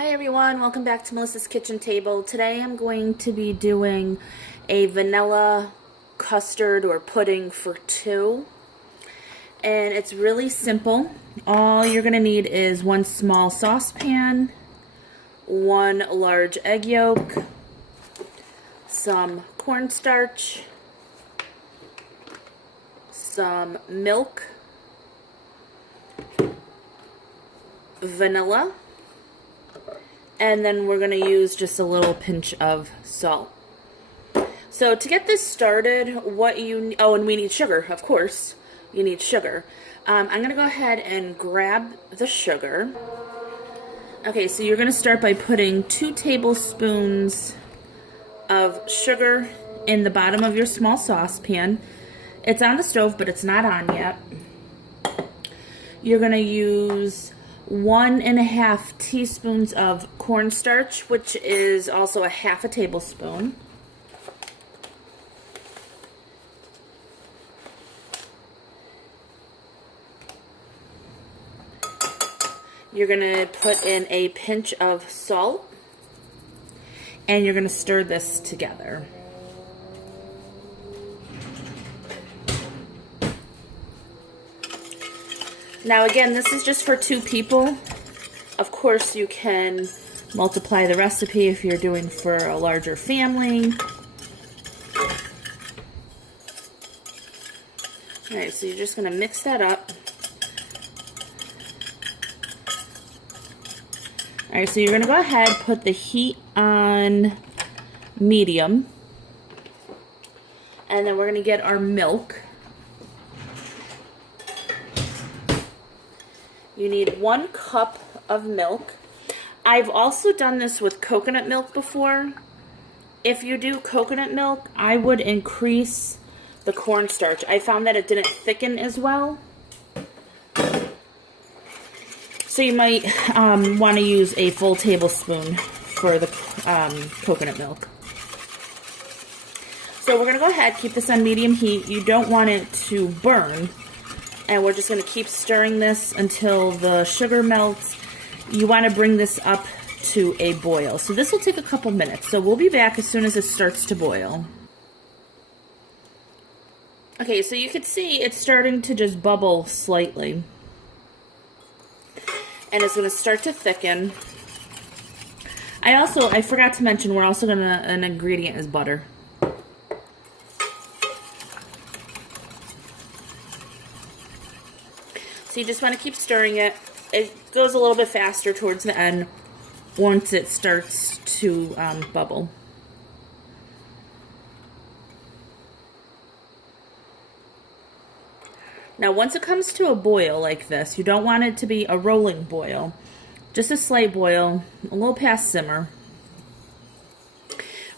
Hi everyone, welcome back to Melissa's Kitchen Table. Today I'm going to be doing a vanilla custard or pudding for two. And it's really simple. All you're going to need is one small saucepan, one large egg yolk, some cornstarch, some milk, vanilla, and then we're going to use just a little pinch of salt. So to get this started, and we need sugar, of course. You need sugar. I'm going to go ahead and grab the sugar. Okay, so you're going to start by putting 2 tablespoons of sugar in the bottom of your small saucepan. It's on the stove, but it's not on yet. You're going to use 1.5 teaspoons of cornstarch, which is also a half a tablespoon. You're going to put in a pinch of salt, and you're going to stir this together. Now again, this is just for 2 people. Of course, you can multiply the recipe if you're doing for a larger family. Alright, so you're just going to mix that up. Alright, so you're going to go ahead, put the heat on medium. And then we're going to get our milk. You need 1 cup of milk. I've also done this with coconut milk before. If you do coconut milk, I would increase the cornstarch. I found that it didn't thicken as well. So you might want to use a full tablespoon for the coconut milk. So we're going to go ahead, keep this on medium heat. You don't want it to burn. And we're just going to keep stirring this until the sugar melts. You want to bring this up to a boil. So this will take a couple minutes. So we'll be back as soon as it starts to boil. Okay, so you can see it's starting to just bubble slightly. And it's going to start to thicken. I forgot to mention, we're also going to, an ingredient is butter. So you just want to keep stirring it. It goes a little bit faster towards the end once it starts to bubble. Now once it comes to a boil like this, you don't want it to be a rolling boil. Just a slight boil, a little past simmer.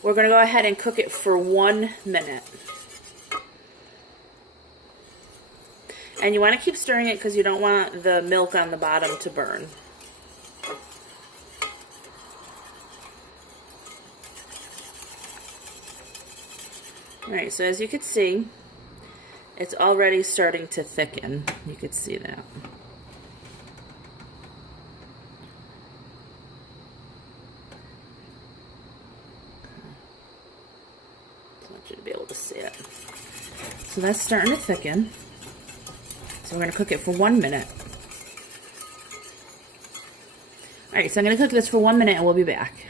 We're going to go ahead and cook it for 1 minute. And you want to keep stirring it because you don't want the milk on the bottom to burn. Alright, so as you can see, it's already starting to thicken. You can see that. I want you to be able to see it. So that's starting to thicken. So we're going to cook it for 1 minute. Alright, so I'm going to cook this for 1 minute and we'll be back.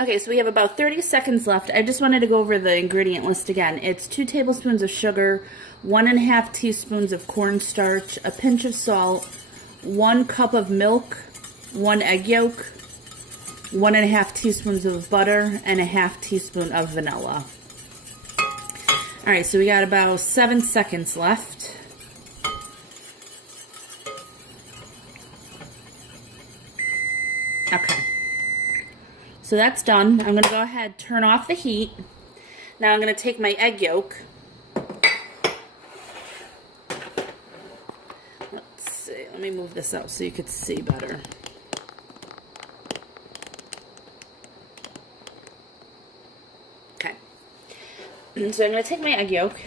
Okay, so we have about 30 seconds left. I just wanted to go over the ingredient list again. It's 2 tablespoons of sugar, 1.5 teaspoons of cornstarch, a pinch of salt, 1 cup of milk, 1 egg yolk, 1.5 teaspoons of butter, and a half teaspoon of vanilla. Alright, so we got about 7 seconds left. Okay. So that's done. I'm going to go ahead, turn off the heat. Now I'm going to take my egg yolk. Let's see. Let me move this out so you could see better. Okay. So I'm going to take my egg yolk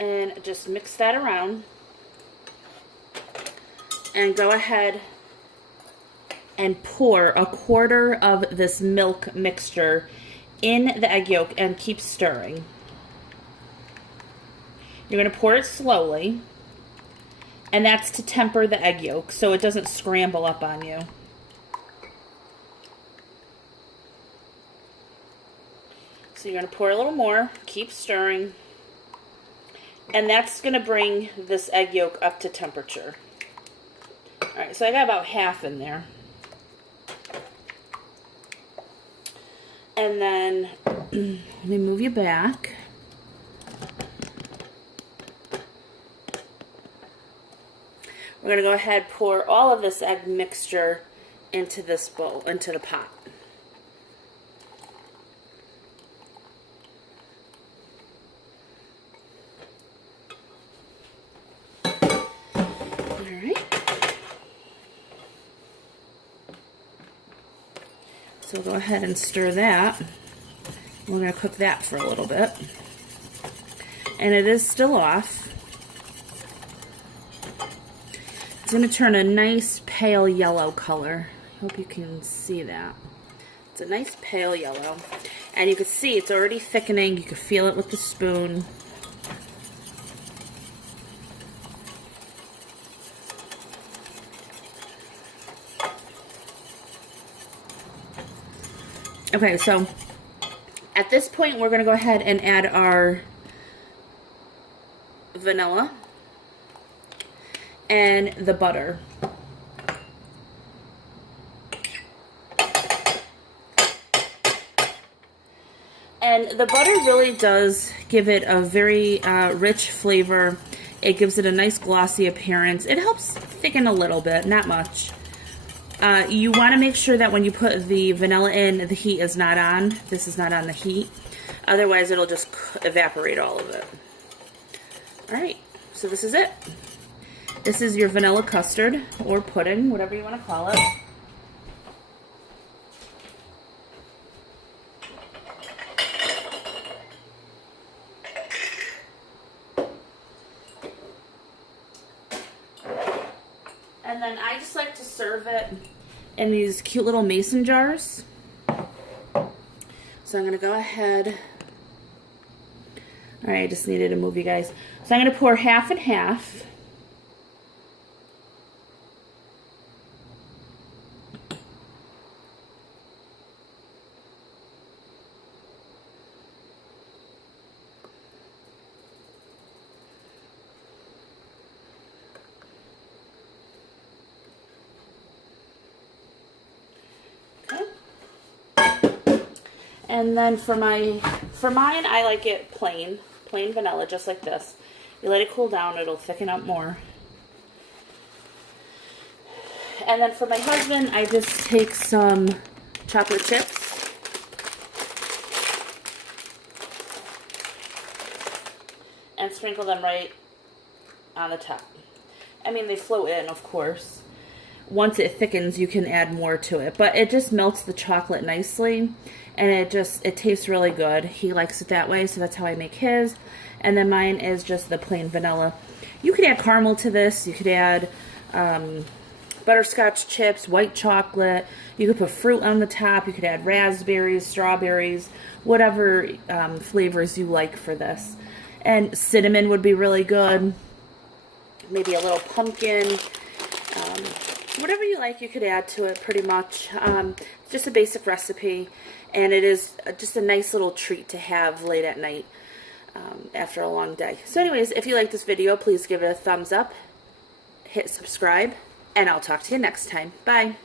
and just mix that around and go ahead and pour a quarter of this milk mixture in the egg yolk and keep stirring. You're going to pour it slowly, and that's to temper the egg yolk so it doesn't scramble up on you. So you're going to pour a little more, keep stirring, and that's going to bring this egg yolk up to temperature. Alright, so I got about half in there. And then, let me move you back. We're going to go ahead, pour all of this egg mixture into this bowl, into the pot. So we'll go ahead and stir that. We're going to cook that for a little bit. And it is still off. It's going to turn a nice pale yellow color. I hope you can see that. It's a nice pale yellow. And you can see it's already thickening. You can feel it with the spoon. Okay, so at this point, we're going to go ahead and add our vanilla and the butter. And the butter really does give it a very rich flavor. It gives it a nice glossy appearance. It helps thicken a little bit, not much. You want to make sure that when you put the vanilla in, the heat is not on. This is not on the heat. Otherwise, it'll just evaporate all of it. Alright, so this is it. This is your vanilla custard, or pudding, whatever you want to call it. And then I just like to serve it in these cute little mason jars. So I'm going to go ahead. Alright, I just needed to move you guys. So I'm going to pour half and half. And then for mine, I like it plain vanilla, just like this. You let it cool down, it'll thicken up more. And then for my husband, I just take some chocolate chips. And sprinkle them right on the top. I mean, they float in, of course. Once it thickens, you can add more to it. But it just melts the chocolate nicely. And it tastes really good. He likes it that way, so that's how I make his. And then mine is just the plain vanilla. You could add caramel to this. You could add butterscotch chips, white chocolate. You could put fruit on the top. You could add raspberries, strawberries, whatever flavors you like for this. And cinnamon would be really good. Maybe a little pumpkin. Whatever you like, you could add to it pretty much. Just a basic recipe. And it is just a nice little treat to have late at night after a long day. So anyways, if you like this video, please give it a thumbs up, hit subscribe, and I'll talk to you next time. Bye.